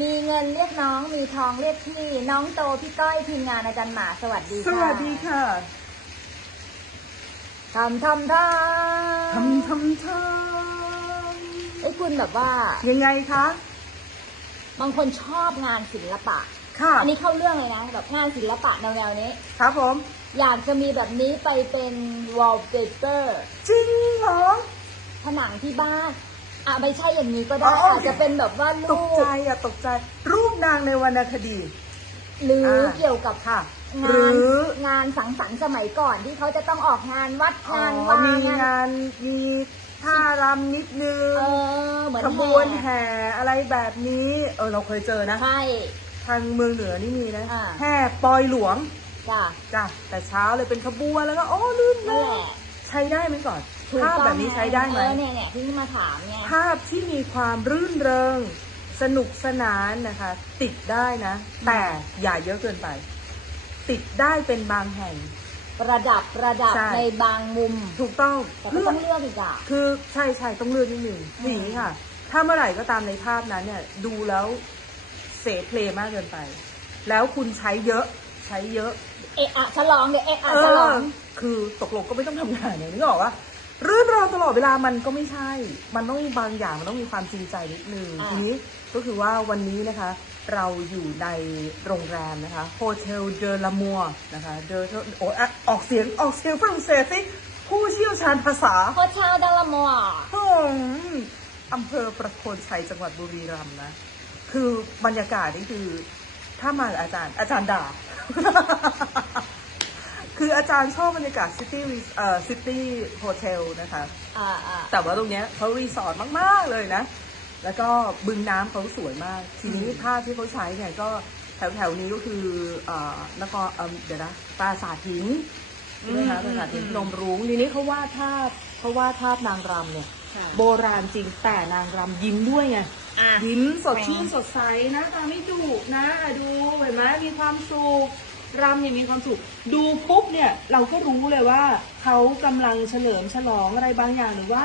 มีเงินเรียกน้อง มีทองเรียกพี่ น้องโตพี่ก้อยทีมงานอาจารย์หมาสวัสดีสค่ะวัสดีค่ะทำทำททำทำทำไอ้ยคุณแบบว่าำยังไงคะ บางคนชอบงานศิลปะ ค่ะ อันนี้เข้าเรื่องเลยนะแบบงานศิลปะแนวๆนี้ ครับผม อยากจะมีแบบนี้ไปเป็น wallpaper จริงเหรอผนังที่บ้าน อะไม่ใช่อย่างนี้ก็ได้อ๋อออาจจะเป็นแบบว่าตรูกปใจอะตกใจ รูปนางในวรรณคดี หรืออ่าเกี่ยวกับค่ะงาหรืนอ งานสังสรรค์สมัยก่อนที่เขาจะต้องออกงานวัดอ๋องานวางมีงานงานมีท่ารำนิดนึงเออเหมือนขบวนแห่แห่อะไรแบบนี้ เออเราเคยเจอนะ ใช่ ทางเมืองเหนือนี่มีนะอ่า แห่ปอยหลวงจ้ะจ้ะแต่เช้าเลยเป็นขบวนแล้วก็โอ้ลื่นเลนั่นยแหละ ใช้ได้ไหมก่อนถูก ภาพต้องแบบนี้ใช้ได้ไหม เออเนี่ยเนี่ยที่มาถามไงภาพที่มีความรื่นเริง สนุกสนานนะคะ ติดได้นะ แต่อย่าเยอะเกินไป ติดได้เป็นบางแห่ง ประดับประดับใช่ ในบางมุมถูกต้องแต่ก็เพื่อต้องเลือกอีกอะ คือใช่ใช่ต้องเลือกนิดนึงอืม อย่างนี้ค่ะ ถ้าเมื่อไหร่ก็ตามในภาพนั้นเนี่ย ดูแล้วเสเพลมากเกินไป แล้วคุณใช้เยอะใช้เยอะ เอะอะฉลองเดี๋ยวเอะอะเอฉลอองคือตกลงก็ไม่ต้องทำงานเนี่ยนึกออกว่า รื่นเริงตลอดเวลามันก็ไม่ใช่ มันต้องมีบางอย่างมันต้องมีความจริงใจนิดนึงอ่าทีนี้ก็คือว่าวันนี้นะคะ เราอยู่ในโรงแรมนะคะโฮเทลเดอละมัวนะคะเดอโอ้อะออกเสียงออกเสียงฝรั่งเศสสิผู้เชี่ยวชาญภาษาโคชาวดาลามัวอืมอำเภอประโคนชัยจังหวัดบุรีรัมย์นะ คือบรรยากาศนี่คือ ถ้ามากับอาจารย์อาจารย์ด่า คืออาจารย์ชอบบรรยากาศซิตี้เอ่อซิตี้โฮเทลนะคะ อ่าอ่าแต่ว่าตรงเนี้ยเขารีสอร์ทมาก ๆ เลยนะ แล้วก็บึงน้ำเขาสวยมาก ทีนี้อืมภาพที่เขาใช้เนี่ยก็แถวแถวๆนี้ก็คือเอ่อนครเอ่อเดี๋ยวนะปราสาทหินใช่ไหมคะปราสาทหินพนมรุ้งทีนี้เขาวาดภาพเขาวาดภาพนางรำเนี่ย ค่ะโบราณจริงแต่นางรำยิ้มด้วยไง อะ ยิ้มสดชื่นสดใสนะตาไม่ดุนะอะดูเห็นไหมมีความสุข รำเนี่ยมีความสุข ดูปุ๊บเนี่ยเราก็รู้เลยว่าเขากำลังเฉลิมฉลองอะไรบางอย่างหรือว่า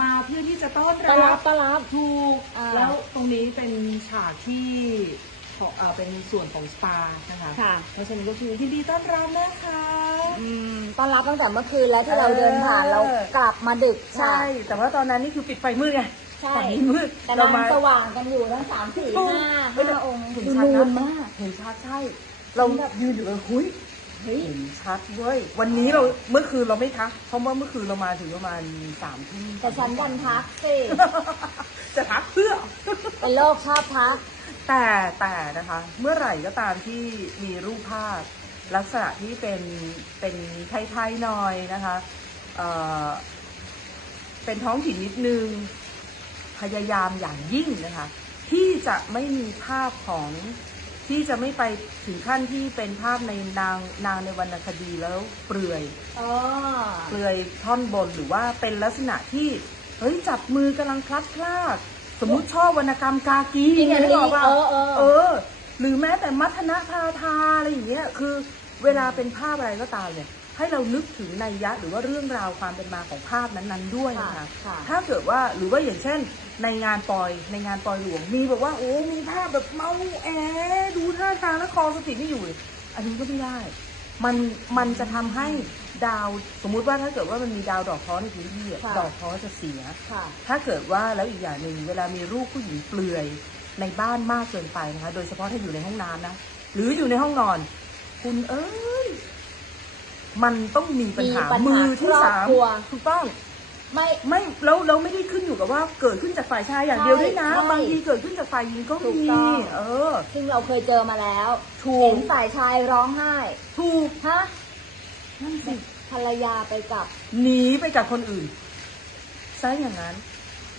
มาเพื่อที่จะต้อนต้อนรัรับบต้อนรับ ถูกอ่า แล้วตรงนี้เป็นฉากที่ของเอ่อเป็นส่วนของสปานะคะค่ะ เพราะฉะนั้นก็คือยินดีต้อนรับนะคะ อืมต้อนรับตั้งแต่เมื่อคืนแล้วที่เราเออเดินผ่านเรากลับมาดึกค่ะใช่ แต่ว่าตอนนั้นนี่คือปิดไฟมืดไงใช่ ฝั่งนี้มืดแต่เรานางมาสว่างกันอยู่ทั้งสามสี่ห้าเฮ้ยห้าองค์เห็นดูชัดนูนะนมากเห็นชัดใช่ เราแบบยืนอยู่เออหุยเฮ้ยเห็นชัดเว้ยวันนี้เราเมื่อคืนเราไม่ทักเพราะว่าเมื่อคืนเรามาถึงประมาณสามทุ่มแต่ฉันดันทักสิจะทักเพื่อเป็นโรคชอบทัก แต่แต่นะคะ เมื่อไหร่ก็ตามที่มีรูปภาพ ลักษณะที่เป็นเป็นไทยๆหน่อยนะคะเอ่อเป็นท้องถิ่นนิดนึงพยายามอย่างยิ่งนะคะ ที่จะไม่มีภาพของ ที่จะไม่ไปถึงขั้นที่เป็นภาพในนางนางในวรรณคดีแล้วเปลือยอ๋อเปลือยท่อนบนหรือว่าเป็นลักษณะที่เฮ้ยจับมือกำลังพลัดพรากสมมุติชอบวรรณกรรมกากีจริงเนี่ยอันนึกนี้ออกป่ะเออเออ เออ หรือแม้แต่มัทนะพาทาอะไรอย่างเงี้ยคือเวลาเป็นภาพอะไรก็ตามเนี่ย ให้เรานึกถึงนัยยะหรือว่าเรื่องราวความเป็นมาของภาพนั้นๆด้วยนะคะค่ะถ้าเกิดว่าหรือว่าอย่างเช่น ในงานปอยในงานปอยหลวง มีแบบว่าโอ้มีภาพแบบเมาแอดูท่าทางแล้วคอสติไม่อยู่ อันนี้ก็ไม่ได้ มันมันจะทำให้ดาวสมมุติว่าถ้าเกิดว่ามันมีดาวดอกเพาะในพื้นที่อะค่ะดอกเพาะจะเสียค่ะถ้าเกิดว่าแล้วอีกอย่างหนึ่งเวลามีรูปผู้หญิงเปลือยในบ้านมากเกินไปนะคะ โดยเฉพาะถ้าอยู่ในห้องน้ำนะ หรืออยู่ในห้องนอน คุณเอ้ย มันต้องมีปัญหามีปัญหามือที่สามครอบครัวถูกต้อง ไม่ ไม่แล้วเราไม่ได้ขึ้นอยู่กับว่าเกิดขึ้นจากฝ่ายชายอย่างเดียวด้วยนะ ใช่บางทีเกิดขึ้นจากฝ่ายหญิงก็ถูกมีต้อง เออ ซึ่งเราเคยเจอมาแล้วถูเห็กนฝ่ายชายร้องไห้ถูกฮะนั่นสิภรรยาไปกับ หนีไปกับคนอื่นซะอย่างนั้น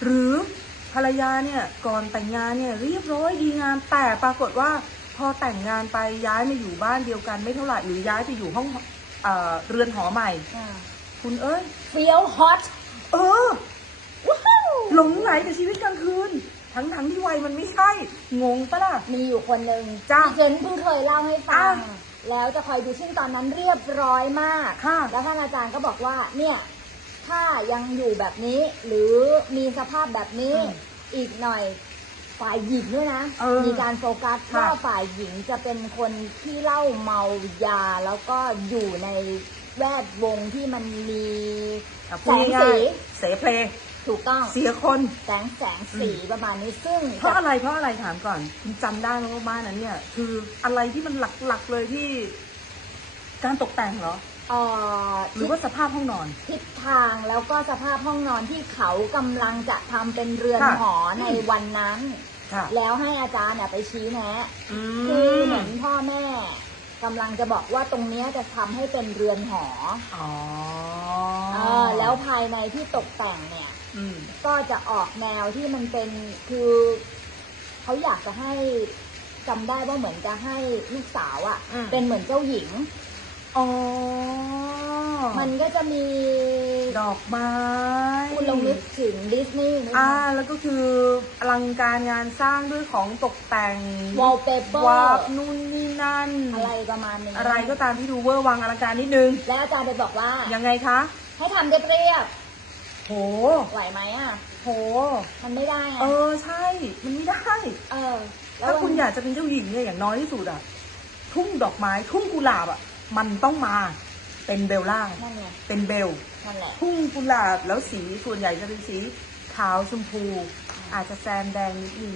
หรือภรรยาเนี่ยก่อนแต่งงานเนี่ยเรียบร้อยดีงามแต่ปรากฏว่าพอแต่งงานไปย้ายมาอยู่บ้านเดียวกันไม่เท่าไหร่หรือย้ายไปอยู่ห้องเอ่อเรือนหอใหม่ คุณเอ้ย เฟี้ยวฮอต เออหลงไหลกับชีวิตกลางคืน ทั้งทั้งๆที่วัยมันไม่ใช่ งงปะล่ะ มีอยู่คนหนึ่งจ้ะที่เจนเพิ่งเคยเล่าให้ฟัง อะแล้วจะคอยดูซึ่งตอนนั้นเรียบร้อยมาก ค่ะ แล้วท่านอาจารย์ก็บอกว่า เนี่ย ถ้ายังอยู่แบบนี้ หรือมีสภาพแบบนี้อีกหน่อยฝ่ายหญิงด้วยนะ เออมีการโฟกัสค่ะ ว่าฝ่ายหญิงจะเป็นคนที่เหล่าเมายาแล้วก็อยู่ใน แวดวงที่มันมีอะแสพูดงง่าสียๆเสเพลถูกต้องเสียคน แสงแสงสีประมาณนี้ซึ่งเพราะอะไรเพราะอะไรถามก่อนคุณจำได้ไหมว่าบ้านนั้นเนี่ย คืออะไรที่มันหลักๆเลยที่ การตกแต่งเหรอ เอ่อหรือว่าสภาพห้องนอน ทิศทางแล้วก็สภาพห้องนอนที่เขากำลังจะทำเป็นเรือนค่ะ หอในวันนั้น ค่ะแล้วให้อาจารย์เนี่ยไปชี้แนะอืคือเหมือนพ่อแม่ กำลังจะบอกว่าตรงเนี้ยจะทำให้เป็นเรือนหออ๋อเออแล้วภายในที่ตกแต่งเนี่ย อืม ก็จะออกแนวที่มันเป็นคือเขาอยากจะให้จำได้ว่าเหมือนจะให้ลูกสาวอะ่ะ อืม เป็นเหมือนเจ้าหญิง อ๋อ มันก็จะมีดอกไม้คุณลองนึกถึงดิสนีย์นี่อ่า แล้วก็คืออลังการงานสร้างด้วยของตกแต่งวอลเปเปอวาร์บนู่นนี่นั่น อะไรประมาณนี้อะไรก็ตามที่ดูเวอร์วังอลังการนิดนึง แล้วอาจารย์ไปบอกว่า ยังไงคะ ให้ทำเรียบโหๆไหวไหมอะ โห มันไม่ได้ไงเออ ใช่ มันไม่ได้ เออแล้วถ้าคุณอยากจะเป็นเจ้าหญิงเนี่ยอย่างน้อยที่สุดอะทุ่งดอกไม้ ทุ่งกุหลาบอะมันต้องมา เป็นเบลล่านั่นไงเป็นเบลนั่นแหละ ทุ่งกุหลาบแล้วสีส่วนใหญ่จะเป็นสีขาวชมพู อาจจะแซมแดงนิดนึง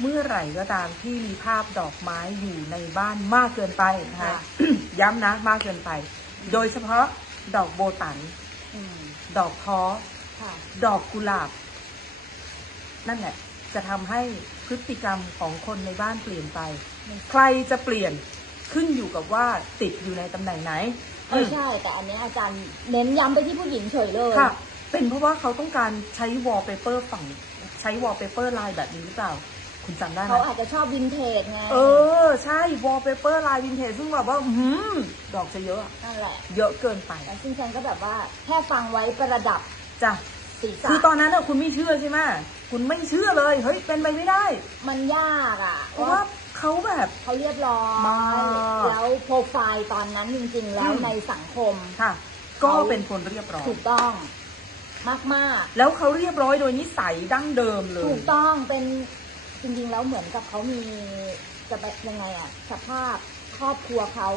เมื่อไหร่ก็ตามที่มีภาพดอกไม้อยู่ในบ้านมากเกินไปนะคะ ค่ะ ย้ำนะมากเกินไป โดยเฉพาะดอกโบตัน อืมดอกท้อ ค่ะ ดอกกุหลาบ นั่นแหละ จะทำให้พฤติกรรมของคนในบ้านเปลี่ยนไป ใครจะเปลี่ยนขึ้นอยู่กับว่าติดอยู่ในตำแหน่งไหน เออใช่ แต่อันเนี้ยอาจารย์เน้นย้ำไปที่ผู้หญิงเฉยเลยค่ะ เป็นเพราะว่าเขาต้องการใช้วอลเปเปอร์ฝั่งใช้วอลเปเปอร์ลายแบบนี้หรือเปล่า คุณจำได้ไหมเขาอาจจะชอบวินเทจไงเออ ใช่วอลเปเปอร์ลายวินเทจซึ่งแบบว่าหืมดอกจะเยอะอะนั่นแหละเยอะเกินไปแล้วซึ่งฉันก็แบบว่าแค่ฟังไว้ประดับจ้ะ ศีรษะคือตอนนั้นอะคุณไม่เชื่อใช่ไหมคุณไม่เชื่อเลย เฮ้ย เป็นไปไม่ได้ มันยากอะเพราะว่า เขาแบบเขาเรียบร้อยมากแล้วโปรไฟล์ตอนนั้นจริงๆ แล้วอืมในสังคมค่ะ ก็เป็นคนเรียบร้อยถูกต้อง มากแล้วเขาเรียบร้อยโดยนิสัยดั้งเดิมเลๆยถูกต้องเป็นจริงๆ แล้วเหมือนกับเขามีจะไปยังไงอะสภาพครอบครัวเขา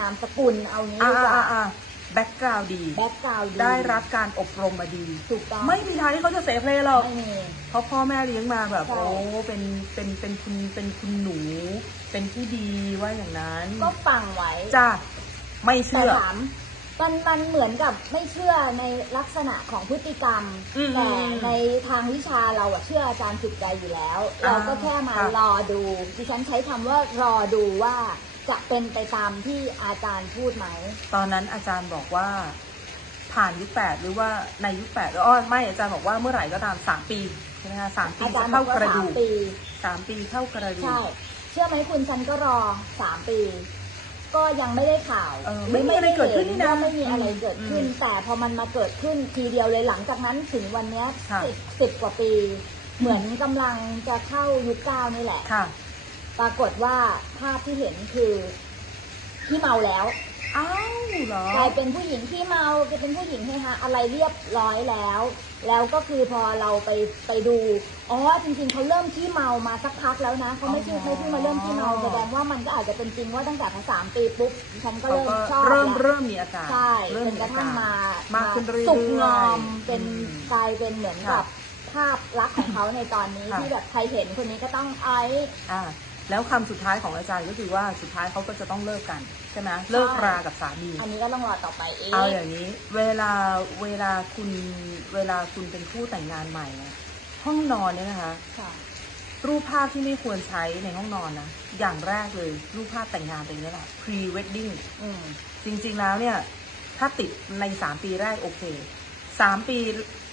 นามสกุลเอางี้อ่าดีกว่าอ่าอ่า แบ็กกราวดี แบ็กกราวด์ดีได้รับการอบรมมาดี ถูกต้องไม่มีทางที่เขาจะเสเพลหรอกไม่มี เพราะพ่อแม่เลี้ยงมาแบบ ใช่ โอ้เป็นเป็นเป็นคุณเป็นคุณหนู เป็นผู้ดีว่าอย่างนั้นก็ฟังไว้จ้าไม่แต่เชื่อ ถามมันมันเหมือนกับไม่เชื่อในลักษณะของพฤติกรรม อืมแต่ในทางวิชาเราอะเชื่ออาจารย์สุดใจอยู่แล้ว อ่าเราก็แค่มาค่ะรอดูดิฉันใช้คำว่ารอดูว่า จะเป็นไปตามที่อาจารย์พูดไหม ตอนนั้นอาจารย์บอกว่าผ่านยุคแปดหรือว่าในยุคแปดอ้อไม่อาจารย์บอกว่าเมื่อไหร่ก็ตามสามปีใช่ไหมคะสามปีอาจาจะรย์บอเข้ากว่ากระสาดูมกปีสามปีเข้ากระดูก ใช่ เชื่อไหมคุณฉันก็รอสามปี ก็ยังไม่ได้ข่าวเออไม่มีอะไรเกิดขึ้นนี่นะว่าไม่มีอะไรเกิดขึ้น อืมแต่พอมันมาเกิดขึ้นทีเดียวเลยหลังจากนั้นถึงวันเนี้ยค่ะ สิบสิบกว่าปี เหมือนกำลังจะเข้ายุคเก้านี่แหละ ค่ะ ปรากฏว่าภาพที่เห็นคือที่เมาแล้วอ้าวเหรอกลายเป็นผู้หญิงที่เมากลายเป็นผู้หญิงเฮฮาอะไรเรียบร้อยแล้ว แล้วก็คือพอเราไปไปดูอ๋อจริงๆเขาเริ่มที่เมามาสักพักแล้วนะเขาไม่ใช่อ๋อไม่เพิ่งมาเริ่มที่เมาแสดงว่ามันก็อาจจะเป็นจริงว่าตั้งแต่พอสามปีปุ๊บฉันก็เขาเริ่มก็ชอบเริ่มแล้ว เริ่มมีอาการใช่เริ่มจนมีกระทั่งมาามากขึ้นเรื่อยๆสุกงอมเป็นอืมกลายเป็นเหมือนกับค่ะภาพลักษณ์ของเขาในตอนนี้ค่ะ ที่แบบใครเห็นคนนี้ก็ต้องไออ่า แล้วคำสุดท้ายของอาจารย์ก็คือว่าสุดท้ายเขาก็จะต้องเลิกกันใช่ไหมเลิกรากับสามี อันนี้ก็ต้องรอต่อไปเองเอาอย่างนี้เวลาเวลาคุณเวลาคุณเป็นคู่แต่งงานใหม่นะห้องนอนเนี่ยนะคะ ค่ะ รูปภาพที่ไม่ควรใช้ในห้องนอนนะ อย่างแรกเลยรูปภาพแต่งงานเป็นนี่แหละ pre wedding อืม จริงๆแล้วเนี่ย ถ้าติดใน 3 ปีแรกโอเค 3 ปี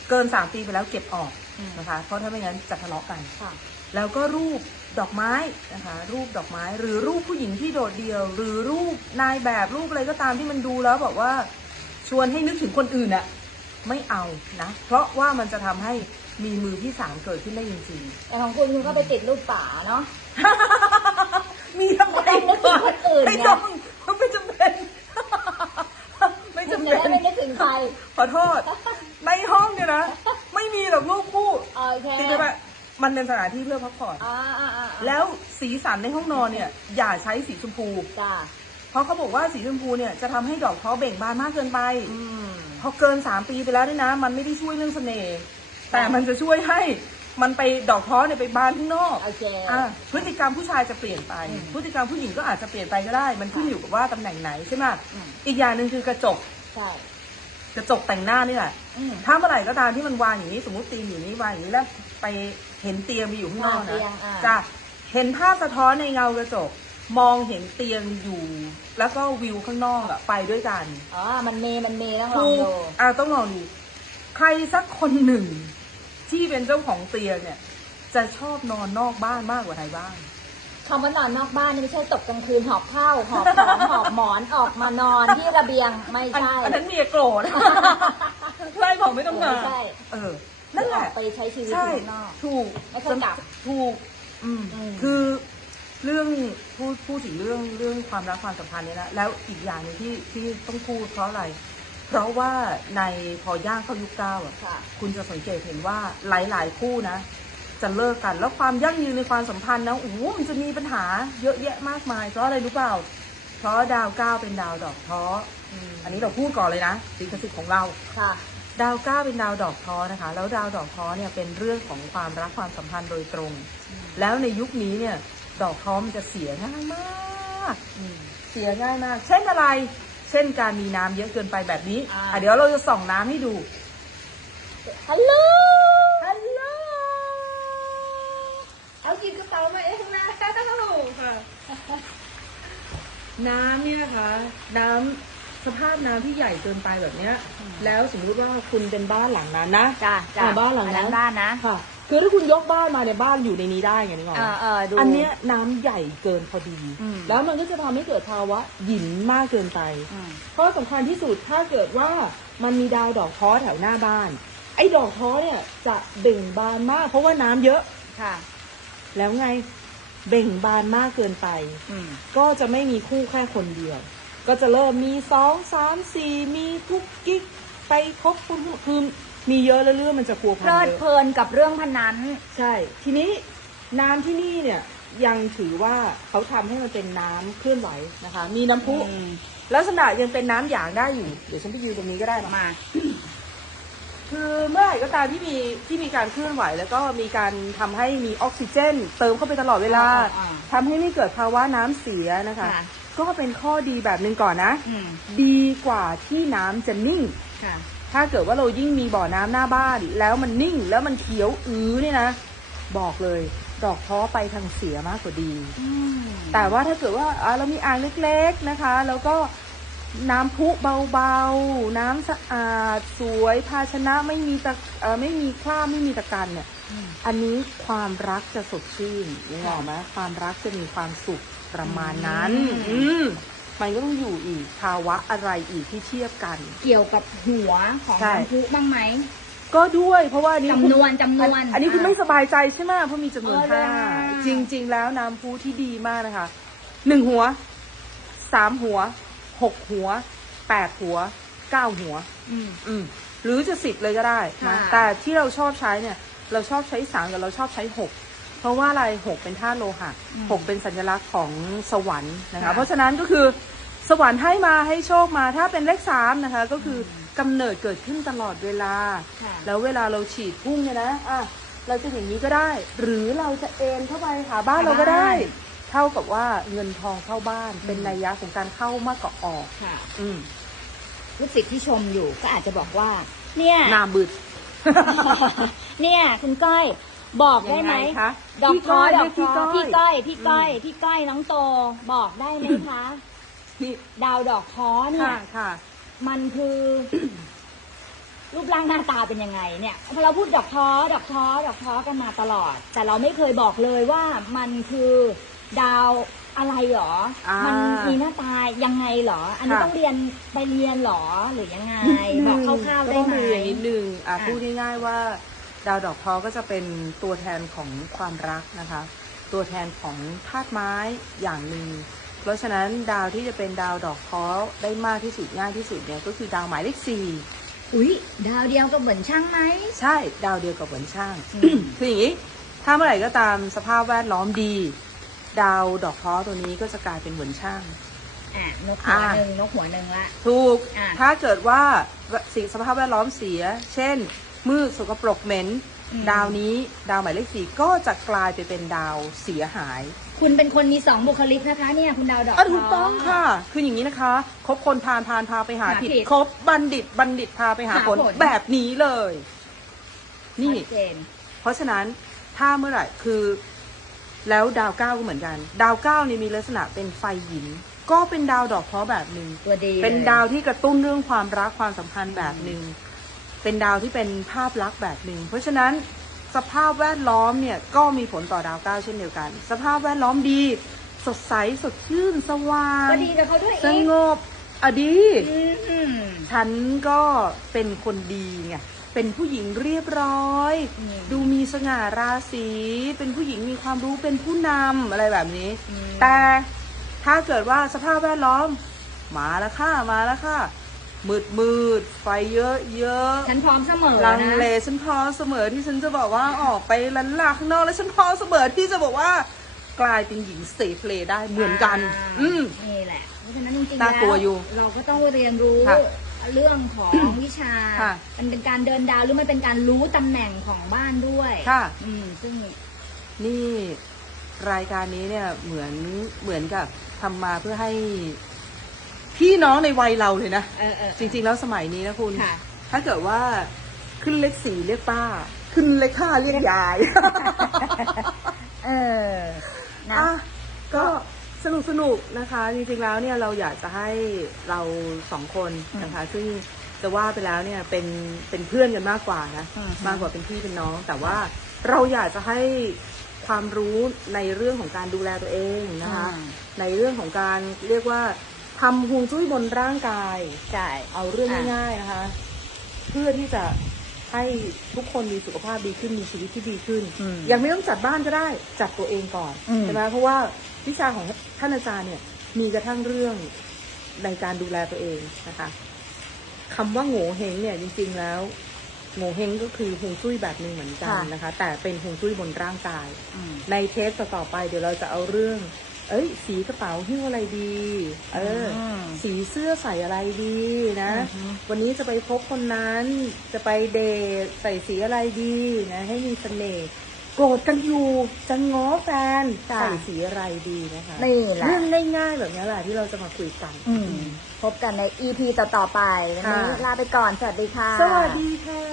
เกิน 3 ปีไปแล้วเก็บออกอืม นะคะ เพราะถ้าไม่งั้นจะทะเลาะกัน ค่ะ แล้วก็รูป ดอกไม้นะคะรูปดอกไม้หรือรูปผู้หญิงที่โดดเดี่ยว หรือรูปนายแบบรูปอะไรก็ตามที่มันดูแล้วแบบว่าชวนให้นึกถึงคนอื่นอะไม่เอานะ เพราะว่ามันจะทำให้มีมือที่สามเกิดขึ้นได้จริงแต่ของคุณคุณก็ไปติดรูปป่าเนาะๆมีทำไมไม่ต้องนึกถึงคนอื่นไงไม่ต้องไม่จำเป็นไม่คุณจำจะเป็ได้นไม่นึกถึงใครขอโทษในห้องเนี่ยนะไม่มีหรอกรูปคู่โอเคติดไป มันเป็นสถานที่เพื่อพักผ่อนอ่าอ่าอ่าแล้วสีสันในห้องนอนเนี่ย อย่าใช้สีชมพู จ้าเพราะเขาบอกว่าสีชมพูเนี่ยจะทำให้ดอกท้อเบ่งบานมากเกินไป อืม พอเกินสามปีไปแล้วเนี่ยนะ มันไม่ได้ช่วยเรื่องเสน่ห์แต่มันจะช่วยให้มันไปดอกท้อเนี่ยไปบานข้างนอกโอเคอะพฤติกรรมผู้ชายจะเปลี่ยนไป อืมพฤติกรรมผู้หญิงก็อาจจะเปลี่ยนไปก็ได้ มันขึ้นอยู่กับว่าตำแหน่งไหนใช่ไหมอืม อีกอย่างหนึ่งคือกระจกใช่กระจกแต่งหน้านี่แหละ อืมถ้าเมื่อไหร่ก็ตามที่มันวางอย่างนี้สมมติตีมอยู่นี้วางอย่างนี้แล้ว ไปเห็นเตียงมีอยู่ข้างนอกอ่าเตียนะงอ่าจะเห็นภาพสะท้อนในเงากระจก มองเห็นเตียงอยู่ แล้วก็วิวข้างนอกอะไปด้วยกันอ๋อมันเมมันเมต้องลองถูกดูอ่าต้องลองดูใครสักคนหนึ่ง ที่เป็นเจ้าของเตียงเนี่ย จะชอบนอนนอกบ้านมากกว่าในบ้านคำว่านอนนอกบ้านนี่ไม่ใช่ตกกลางคืนหอบผ้าหอบของหอบหมอนออกมานอนที่ระเบียงไม่อันใช่อันนั้นเมียโกรธไล่บอกไม่ต้องมาไม่ใช่เออ นั่นแหละไปใช้ชีวิตใช่อยู่ข้างนอก ถูกไม่ค่อยกลับถูกอืมอืม คือเรื่องพูดพูดถึงเรื่องเรื่องความรักความสัมพันธ์เนี่ยนะแล้วอีกอย่างหนึงที่ที่ต้องพูดเพราะอะไร เพราะว่าในพอย่างเข้ายุคเก้าอะ ค่ะ คุณจะสังเกตเห็นว่าหลาย ๆ คู่นะ จะเลิกกันแล้วความยั่งยืนในความสัมพันธ์นะโอ้โหมันจะมีปัญหาเยอะแยะมากมาย เพราะอะไรรู้เปล่า เพราะดาวเก้าเป็นดาวดอกท้ออมอันนี้เราพูดก่อนเลยนะสิกสิทธิ์ของเรา ค่ะ ดาวเก้าเป็นดาวดอกท้อนะคะ แล้วดาวดอกท้อเนี่ยเป็นเรื่องของความรักความสัมพันธ์โดยตรง แล้วในยุคนี้เนี่ย ดอกท้อมันจะเสียง่ายมากอืมเสียง่ายมาก เช่นอะไร เช่นการมีน้ำเยอะเกินไปแบบนี้อ่าอะเดี๋ยวเราจะส่องน้ำให้ดูฮัลโหลฮัลโหลเอากินกระเป๋ามาเองแล้วค่ะน้ำเนี่ยนะคะน้ำ สภาพน้ำที่ใหญ่เกินไปแบบเนี้ย แล้วสมมติว่าคุณเป็นบ้านหลังนั้นนะจ้าจ้าอ่าบ้านหลังนั้นบ้านนะค่ะ คือถ้าคุณยกบ้านมาในยบ้านอยู่ในนี้ได้ไงนึกออกเอไหมอเออดู อันเนี้ยน้ำใหญ่เกินพอดี อืม แล้วมันก็จะทำให้เกิดภาวะหยินมากเกินไป อืม ข้อสำคัญที่สุดถ้าเกิดว่ามันมีดาวดอกท้อแถวหน้าบ้าน ไอ้ดอกท้อเนี่ยจะเบ่งบานมาก เพราะว่าน้ำเยอะค่ะ แล้วไงเบ่งบานมากเกินไป อืม ก็จะไม่มีคู่แค่คนเดียว ก็จะเริ่มมีสองสามสี่มีทุกกิ๊กไปคบคุณคือมีเยอะแล้วเรื่องมันจะพัวเพพันลิดเยอะเพลินกับเรื่องพนันใช่ ทีนี้น้ำที่นี่เนี่ยยังถือว่าเขาทำให้มันเป็นน้ำเคลื่อนไหวนะคะ มีน้ำพุอืมลักษณะยังเป็นน้ำหยางได้อยู่ เดี๋ยวฉันไปยืนตรงนี้ก็ได้มามา คือเมื่อไหร่ก็ตามที่มีที่มีการเคลื่อนไหว แล้วก็มีการทำให้มีออกซิเจน เติมเข้าไปตลอดเวลาอ่าทำให้ไม่เกิดภาวะน้ำเสียนะคะค่ะ ก็เป็นข้อดีแบบหนึ่งก่อนนะ อืมดีกว่าที่น้ำจะนิ่ง ค่ะ ถ้าเกิดว่าเรายิ่งมีบ่อน้ำหน้าบ้าน แล้วมันนิ่งแล้วมันเขียวอื้อเนี่ยนะ บอกเลยดอกท้อไปทางเสียมากกว่าดี อืมแต่ว่าถ้าเกิดว่าอ่าเรามีอ่างเล็กๆนะคะ แล้วก็น้ำพุเบาๆ น้ำสะอาดสวยภาชนะไม่มีตะเอ่อไม่มีคราบไม่มีตะกันเนี่ย อืม อันนี้ความรักจะสดชื่นนึกออกไหมความรักจะมีความสุข ประมาณนั้นอืมอืมมันก็ต้องอยู่อีกภาวะอะไรอีกที่เทียบกัน เกี่ยวกับหัวของใช่ น้ำพุบ้างไหม ก็ด้วยเพราะว่าอันนี้จำนวนจำนวนอันอันนี้คุณไม่สบายใจใช่ไหมเพราะมีจำนวนเออเลยห้าอะ จริง ๆ แล้วน้ำพุที่ดีมากนะคะหนึ่งหัวสามหัวหกหัวแปดหัวเก้าหัว อืม อืมหรือจะสิบเลยก็ได้นะค่ะ แต่ที่เราชอบใช้เนี่ย เราชอบใช้สามแต่เราชอบใช้หก เพราะว่าอะไรหกเป็นธาตุโลหะหกเป็นสัญลักษณ์ของสวรรค์นะคะ เพราะฉะนั้นก็คือสวรรค์ให้มาให้โชคมาถ้าเป็นเลขสามนะคะ ก็คือกำเนิดเกิดขึ้นตลอดเวลาค่ะแล้วเวลาเราฉีดพุ่งเนี่ยนะอะเราจะอย่างนี้ก็ได้ หรือเราจะเอ็นเข้าไปหาบ้านเราก็ได้ เท่ากับว่าเงินทองเข้าบ้าน เป็นนัยยะของการเข้ามากกว่าออกค่ะอืมลูกศิษย์ที่ชมอยู่ก็อาจจะบอกว่า เนี่ยหน้าบึดเนี่ย คุณก้อย บอกได้ไหมยังไงคะดอกพี่ก้ท้ออยดอกท้อพี่พี่ก้ก้ออยยพี่ก้อยพี่ก้อยน้องโตบอกได้ไหมคะ นี่ดาวดอกท้อเนี่ค่ะย ค่ะ มันคือ รูปร่างหน้าตาเป็นยังไงเนี่ยพอเราพูดดอกท้อดอกท้อดอกท้อกันมาตลอด แต่เราไม่เคยบอกเลยว่ามันคือดาวอะไรหรอ อ่ามัมันมีหน้าตายังไงหรอ อันนี้ค่ะ ต้องเรียนไปเรียนหรอหรือยังไงบอกคร่าวๆได้ต้องไหมเรียนนิดนึงอะอะ พูดง่ายๆว่า ดาวดอกทอก็จะเป็นตัวแทนของความรักนะคะ ตัวแทนของธาตุไม้อย่างหนึ่งเพราะฉะนั้นดาวที่จะเป็นดาวดอกทอได้มากที่สุดง่ายที่สุดเนี่ยก็คือดาวหมายเลขสี่อุ๊ยดาวเดียวกับเหมือนช่างไหมใช่ดาวเดียวกับเหวนช่างอืมคืออย่างนี้ ถ้าเมื่อไหร่ก็ตามสภาพแวดล้อมดี ดาวดอกท้อตัวนี้ก็จะกลายเป็นเหมือนช่างอะนกหัวหนึ่งนกหัวหนึ่งละถูกอะถ้าเกิดว่าสิ่งสภาพแวดล้อมเสีย เช่น มืดสกปรกเหม็นอืมดาวนี้ดาวหมายเลขสี่ก็จะกลายไปเป็นดาวเสียหาย คุณเป็นคนมีสองบุคลิกนะคะเนี่ยคุณดาวดอก อะถูกต้องค่ะ คืออย่างนี้นะคะคบคนพาลพาลพาไปหาหาผิดผิดคบบัณฑิตบัณฑิตพาไปหาหาผลผล แบบนี้เลย นี่ ชัดเจนเพราะฉะนั้นถ้าเมื่อไหร่คือ แล้วดาวเก้าก็เหมือนกัน ดาวเก้านี่มีลักษณะเป็นไฟหยิน ก็เป็นดาวดอกเพราะแบบหนึ่ง ตัวดีเป็นลย ดาวที่กระตุ้นเรื่องความรักความสัมพันธ์แบบหนึ่ง เป็นดาวที่เป็นภาพลักษณ์แบบหนึ่ง เพราะฉะนั้นสภาพแวดล้อมเนี่ยก็มีผลต่อดาวเก้าเช่นเดียวกัน สภาพแวดล้อมดี สดใสสดชื่นสว่างก็ดีกับเขาด้วยสอีกงบอะดีอืมฉันก็เป็นคนดีไงเป็นผู้หญิงเรียบร้อยอืมดูมีสง่าราศี เป็นผู้หญิงมีความรู้เป็นผู้นำอะไรแบบนี้อืมแต่ถ้าเกิดว่าสภาพแวดล้อม มาแล้วค่ะมาแล้วค่ะ มืดมืดไฟเยอะเยอะฉันพร้อมเสมอลังนะเลฉันพร้อมเสมอที่ฉันจะบอกว่าออกไปลันลาข้างนอกแล้วฉันพร้อมเสมอที่จะบอกว่ากลายเป็นหญิงเสเพลได้เหมือนกันอ่าอืมนี่แหละเพราะฉะนั้นจริงๆน่าแล้วกลัวอยู่เราก็ต้องเรียนรู้ค่ะเรื่องของวิชาค่ะมันเป็นการเดินดาวหรือมันเป็นการรู้ตำแหน่งของบ้านด้วยค่ะอืมซึ่งนี่รายการนี้เนี่ยเหมือนเหมือนกับทำมาเพื่อให้ พี่น้องในวัยเราเลยนะ เออเออ จริง ๆ แล้วสมัยนี้นะคุณ ค่ะ ถ้าเกิดว่าขึ้นเลขสี่เรียกป้า ขึ้นเลขห้าเรียกยาย เออนะ อะก็สนุกสนุกนะคะ จริงๆแล้วเนี่ยเราอยากจะให้เราสองคนนะคะ ซึ่งจะว่าไปแล้วเนี่ยเป็นเป็นเพื่อนกันมากกว่านะอืม มากกว่าเป็นพี่เป็นน้อง แต่ว่าเราอยากจะให้ความรู้ในเรื่องของการดูแลตัวเองนะคะอืมในเรื่องของการเรียกว่า ทำฮวงจุ้ยบนร่างกาย ใช่ เอาเรื่องอะง่ายๆนะคะ เพื่อที่จะให้ทุกคนมีสุขภาพดีขึ้นมีชีวิตที่ดีขึ้น อืมยังไม่ต้องจัดบ้านก็ได้จัดตัวเองก่อนอืม ใช่ไหมเพราะว่าวิชาของท่านอาจารย์เนี่ย มีกระทั่งเรื่องในการดูแลตัวเองนะคะคำว่าโง่เฮงเนี่ยจริงๆแล้วโง่เฮงก็คือฮวงจุ้ยแบบหนึ่งเหมือนกันนะคะ แต่เป็นฮวงจุ้ยบนร่างกาย อืม ในเทปต่อๆไปเดี๋ยวเราจะเอาเรื่อง เอ้ย สีกระเป๋าหิ้วอะไรดี เอออมสีเสื้อใส่อะไรดีนะอือฮึวันนี้จะไปพบคนนั้น จะไปเดทใส่สีอะไรดีนะ ให้มีเสน่ห์โกรธกันอยู่จะง้อแฟนจ้ะใส่สีอะไรดีนะคะนี่แหละเรื่องง่ายๆแบบนี้แหละที่เราจะมาคุยกันอืมพบกันใน EP ต่อๆไปวันนี้ค่ะลาไปก่อน สวัสดีค่ะ สวัสดีค่ะ